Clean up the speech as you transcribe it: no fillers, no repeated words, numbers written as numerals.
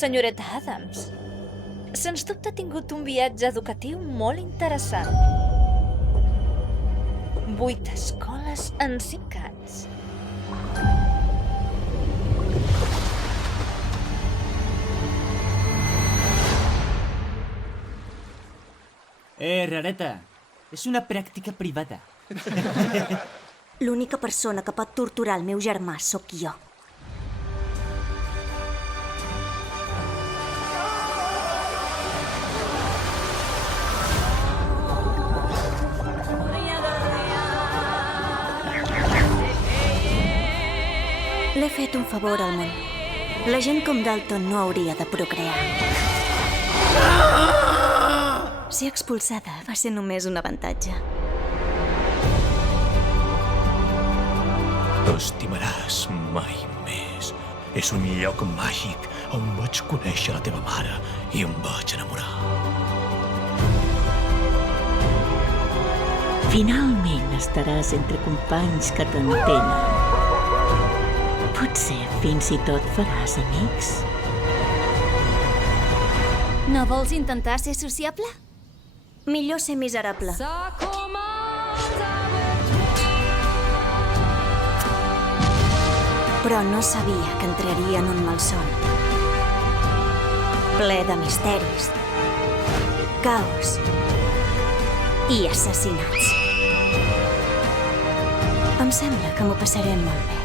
Senyoreta Adams, sens dubte ha tingut un viatge educatiu molt interessant. 8 escoles en 5 anys. Rareta, és una pràctica privada. L'única persona que pot torturar el meu germà sóc jo. L'he fet un favor al món. La gent com Dalton no hauria de procrear. Ser expulsada va ser només un avantatge. T'estimaràs mai més. És un lloc màgic on vaig conèixer la teva mare i em vaig enamorar. Finalment estaràs entre companys que t'entenen. Potser fins i tot faràs amics. No vols intentar ser sociable? Millor ser miserable. Però no sabia que entraria en un malson. Ple de misteris, caos i assassinats. Em sembla que m'ho passaré molt bé.